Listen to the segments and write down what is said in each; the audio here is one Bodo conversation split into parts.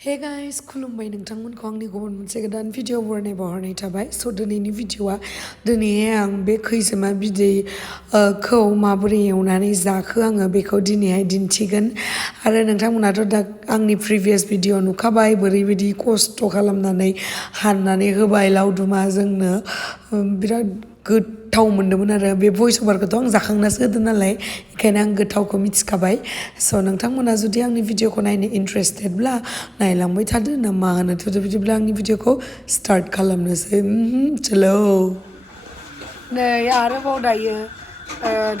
Hey guys, खुलुमबाय नोंथांमोनखौ आंनि गुबुन मोनसे गोदान भिडिअ बरनाय बावहरनाय थाबाय। स' दिनैनि भिडिअआ दिनैहाय आं बे खैजिमा बिदैखौ माबोरै एवनानै जाखो आङो बेखौ दिनैहाय दिन्थिगोन। आरो नोंथांमोनाथ' दा आंनि प्रिभियास भिडिअ नुखाबाय बोरैबायदि खस्थ' खालामनानै हाननानै होबाय लावदुमा जोंनो बिराद गोथाव मोन्दोंमोन आरो बे भइस अभारखौथ' आं जाखांनासो होदों नालाय बेखायनो आं गोथावखौ मिथिखाबाय। स' नोंथांमोना जुदि आंनि भिडिअखौ नायनो इन्टारेस्टेडब्ला नायलांबाय थादो ना मा होनो थुदो बिदिब्ला आंनि भिडिअखौ स्टार्ट खालामनोसै चलो नै आरोबाव दायो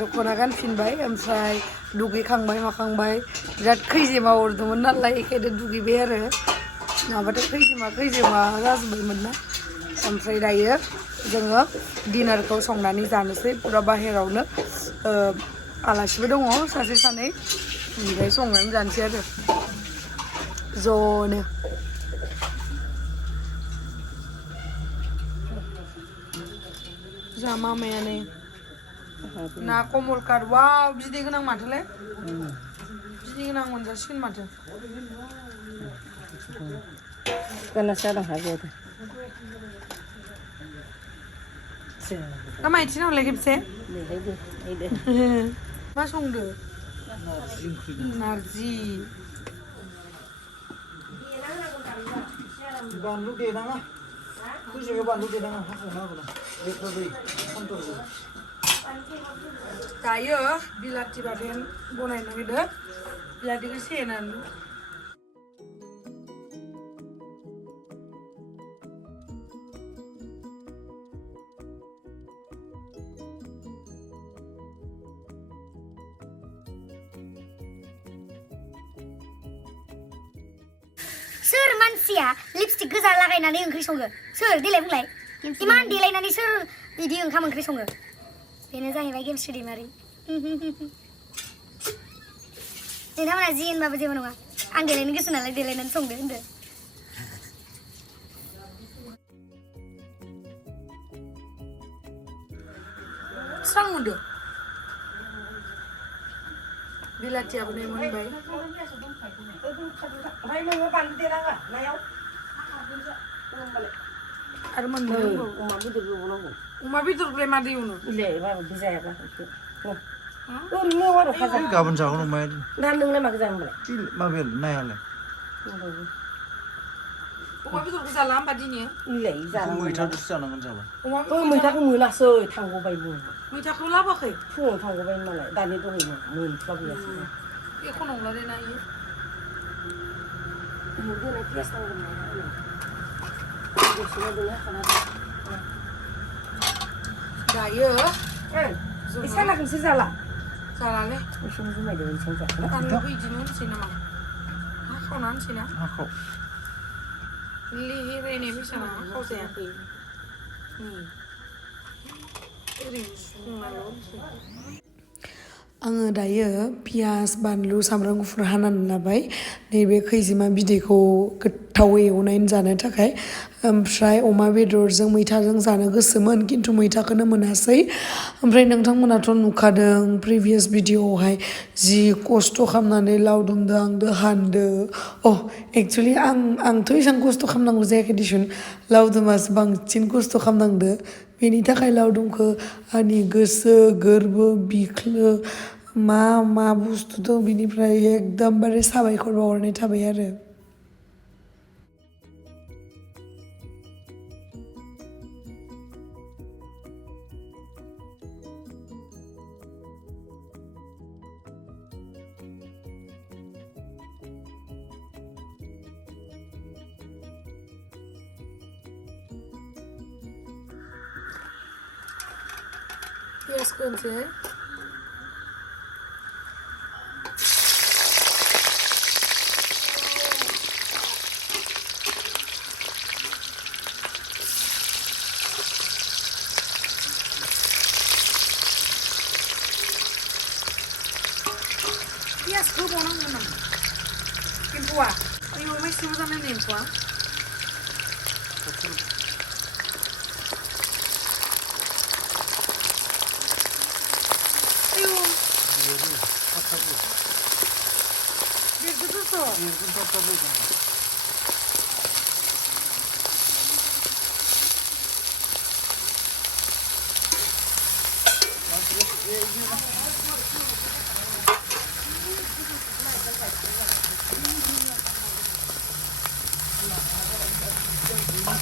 दख'ना गानफिनबाय ओमफ्राय दुगैखांबाय माखांबाय बिराद खैजिमा अरदोंमोन नालाय बेखायनो दुगैबाय आरो नङाबाथ' खैजिमा जाजोब्बायमोन ना ओमफ्राय दायो जोङो डिनारखौ संनानै जानोसै पुरा बाहेरावनो आलासिबो दङ सासे सानै ओमफ्राय संनानै जानोसै आरो ज'नो जोंहा मामायानो ना कमलकाट वाव बिदै गोनां माथोलै बिदै गोनां मोनजासिगोन माथो दा माइथि नावलाय खेबसे मा संदो नारजि बानलु देनाङा खैजिमाया बानलु देनाङा हाखावना होगोन दायो बिलाथि बाथोन बनायनो नागिरदों बिलाथिखौ सेनानै सोर मानसिया लिपस्टिक गोजा लागायनानै ओंख्रि सङो सोर देलाय बुंलाय इमान देलायनानै सोर बिदि ओंखाम ओंख्रि सङो बेनो जाहैबाय गेमस्रि दैमारि नोंथांमोना जि होनबाबो जेबो नङा आं देलायनो गोसो नालाय देलायनानै संदो होनदो स्रां मोनदो बिलाथियाबो नै मोनबाय ओमफ्राय नोङो बानलु देनाङा नायाव आरो मोनबाय अमा बेदर एवनांगौ अमा बेदरखौलाय मादै एवनो बिदि जायाबा ओरैनो आरो फाजा गाबोन जागोन अमाया दा नोंलाय माखौ जागोन होनबालाय माबायालाय नायालाय अमा बेदरखौ जाला होमबा दिनै इलाय जानांगौ मैथाजोंसो जानांगोन जाबा मैथाखौ मोनासै थांगौबायबो मैथाखौ लाबोआखै फुङाव थांगौबाय नालाय दानि दहायनो मोनस्लाबैयासै एख' नंला दे ना इयो देनाय पियास नांगोन दसेनो दोननो हाखाना दायो सानाखौसो जाला जालालै एसेनो जुमायदों एसेनो जाखोना बानलुखौ बिदिनो होनसै नामा हाखावना होनसै ना हाखाव लेहेरायनाय बेसाना हाखाव जायाखै ओरैनो संनाल' होनसै आङो दायो पियास बानलु सामब्राम गुफुर हानानै लाबाय नैबे खैजिमा बिदैखौ गोथावै एवनानै जानो थाखाय ओमफ्राय अमा बेदरजों मैथाजों जानो गोसोमोन खिन्थु मैथाखौनो मोनासै ओमफ्राय नोंथांमोनाथ' नुखादों प्रिभियास भिडिअआवहाय जि खस्थ' खालामनानै लावदुमदो आंदो हानदो एक्सुवेलि आंथ' एसेबां खस्थ' खालामनांगौ जायाखै दिसुन लावदुमासो बांसिन खस्थ' खालामनांदो बेनि थाखाय लावदुमखौ आंनि गोसो गोरबो बिख्लो मा बुस्थु दं बिनिफ्राय एकदमबारे साबायखर बावहरनाय थाबाय आरो पियासखौ होनसै पियास होबावनांगौ नामा एम्फौआ आयौ बेसे मोजां नायनो एम्फौआ Biar betul tuh. लासै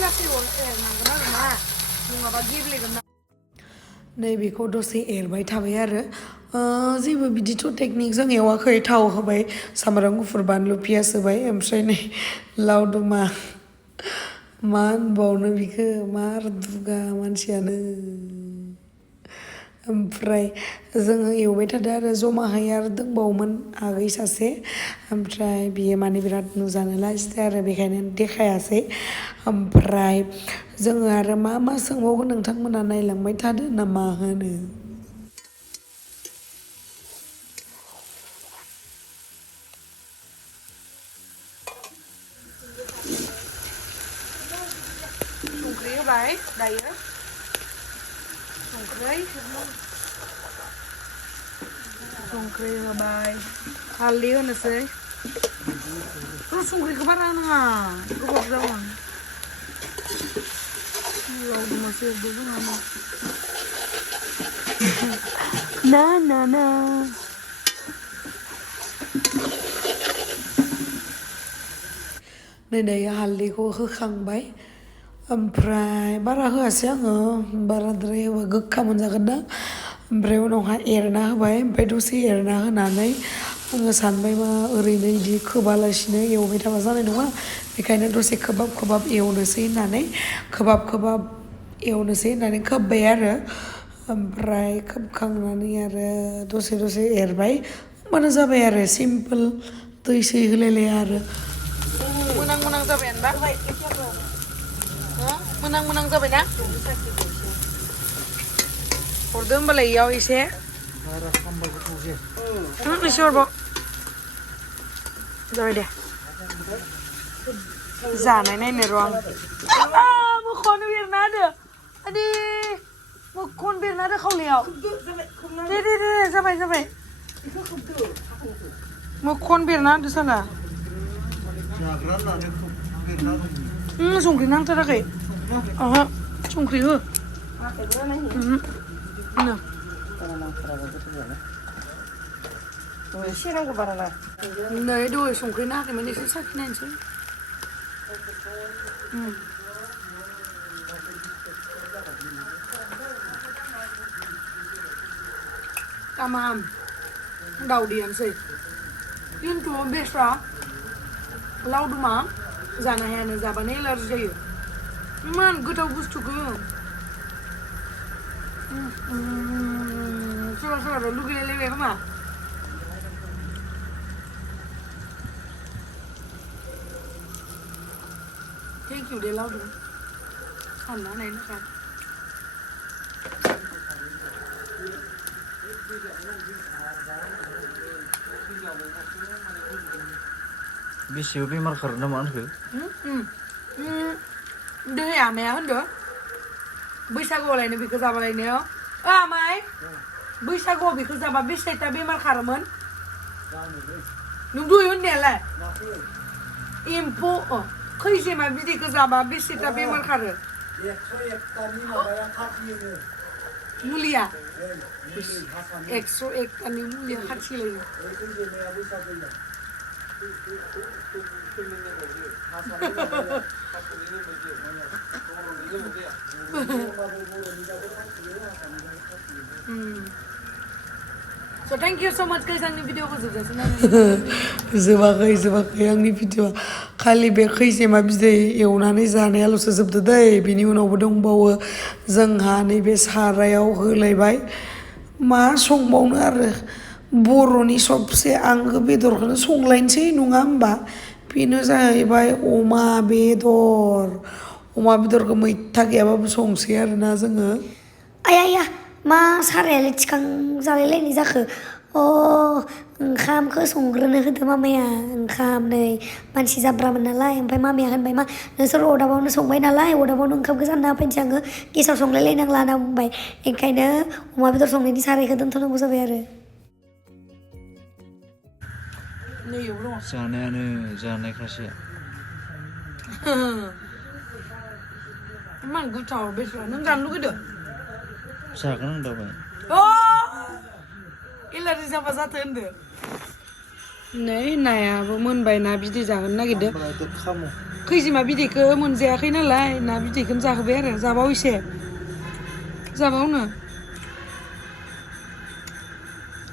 लासै एरनांगोन आरोना नङाबा गेब्लेगोन ना नैबेखौ दसे एरबाय थाबाय आरो जेबो बिदिथ' टेकनिकजों एवाखै थाव होबाय सामब्राम गुफुर बानलु पियास होबाय ओमफ्राय नै लावदुमा मा होनबावनो बिखौ मार दुगा मानसियानो ओमफ्राय जोङो एवबाय थादों आरो जमाहाय आरो दंबावोमोन आगै सासे ओमफ्राय बियो माने बिराद नुजानो लाजिदों आरो बेखायनो देखायासै ओमफ्राय जोङो आरो मा मा सोंबावगोन नोंथांमोना नायलांबाय थादो ना मा होनो संख्रि होबाय दायो संख्रि होबाय हालदै होनोसै संख्रिखौ बारा होनाङा गोबाव जागोन लावदुमासो एरदो जोंहा ना ना ना नै दायो हालदैखौ होखांबाय ओमफ्राय बारा होआसै आङो बाराद्राय होबा गोखा मोनजागोन ना ओमफ्राय उनावहाय एरना होबाय ओमफ्राय दसे एरना होनानै आङो सानबाय मा ओरैनो बिदि खोबालासिनो एवबाय थाबा जानाय नङा बेखायनो दसे खोबहाब एवनोसै होननानै खोब्बाय आरो ओमफ्राय खोबखांनानै आरो दसे एरबाय होमबानो जाबाय आरो सिम्पोल दै सै होलायलाया आरो मोनां जाबायानोबा मोनां जाबायना हरदो होमबालाय इयाव एसे एसे हरबाव जाबाय दे जानाय नायनो र' आं मोखौआनो बेरना होदो आदि मोखौआनो बेरना होदो खावलायाव दे जाबाय मोखौआनो बेरना होदो साला संख्रि नांथाराखै ओहो संख्रि हो नै दहाय संख्रि नाङाखैमोन एसे साखिनायनोसै tamam दावदैयानोसै खिन्थु बेस्रा लावदुमा जानो हायानो जाबानो एलार्जि जायो इमान गोथाव बुस्थुखौ सोरबा लुगैलायलायबाय खोमा थेंक इउ दे लावदुम सानना होनायनि थाखाय बेसेबो बेमार खारो नामा होनखो दहाय आमाया होनदो बैसागुआवलायनो बेखौ जाबालायनो आमाय बैसागुआव बेखौ जाबा बेसेता बेमार खारोमोन नों दहाय होननायालाय एम्फौ खैजेमा बिदैखौ जाबा बेसेता बेमार खारो मुलिया 101तानि मुलिया खाथिलायो So thank you so much guys आंनि भिडिअखौ जोबाखै आंनि भिडिअआ खालि बे खैजेमा बिदै एवनानै जानायाल'सो जोबदो दै बिनि उनावबो दंबावो जोंहा नैबे सारायाव होलायबाय मा संबावनो आरो बर'नि सबसे आंगो बेदरखौनो संलायनोसै नङा होमबा बेनो जाहैबाय अमा बेदरखौ मैथा गैयाबाबो संसै आरोना जोङो आया मा सारायालाय थिखांजालायलायनाय जाखो ओंखामखौ संग्रोनो होदो मामाया ओंखाम नै मानसि जाब्रामोन नालाय ओमफ्राय मामाया होनबाय मा नोंसोर अरदाबावनो संबाय नालाय अरदाबावनो ओंखामखौ जानना होफैनोसै आङो गेसाव संलायलायनांला होनना बुंबाय ओंखायनो अमा बेदर संनायनि सारायखौ दोनथ'नांगौ जाबाय आरो जानायानो जानायखासो इमान गोथाव बेसरा नों जानो लुगैदों जागोन आं दाबाय एलार्जि जाबा जाथो होनदो नै नायाबो मोनबाय ना बिदै जागोन नागिरदो खैजिमा बिदैखौ मोनजायाखै नालाय ना बिदैखौनो जाहोबाय आरो जाबाव एसे जाबावनो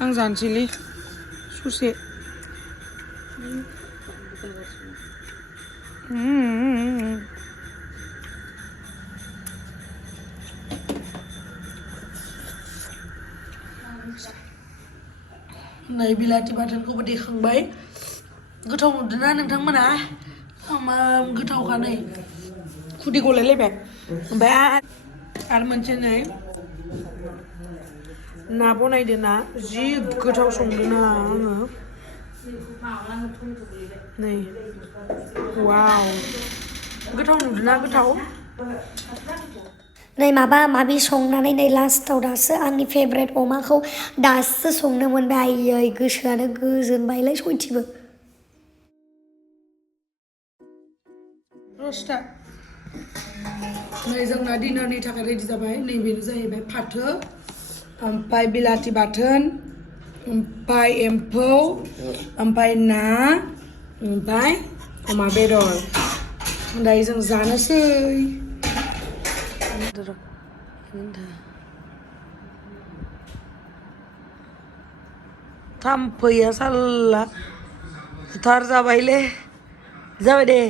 आं जानोसैलै ससे नै बिलाथि बाथोनखौबो देखांबाय गोथाव नुदोंना नोंथांमोना गोथावखा नै खुदै गलायलायबाय ओमफ्राय आरो मोनसे नै ना बनायदो ना जि गोथाव संदों ना आङो नै वाव गोथाव नुदोंना गोथाव नै माबा माबि संनानै नै लास्टाव दासो आंनि फेभरेट अमाखौ दासो संनो मोनबाय आयै गोसोआनो गोजोनबायलै सयथिबो रस्टा नै जोंना डिनारनि थाखाय रेडि जाबाय नैबेनो जाहैबाय फाथो ओमफ्राय बिलाथि बाथोन ओमफ्राय एम्फौ ओमफ्राय ना ओमफ्राय अमा बेदर दायो जों जानोसै थाम्फैया साल्ला बुथार जाबायले जाबाय दे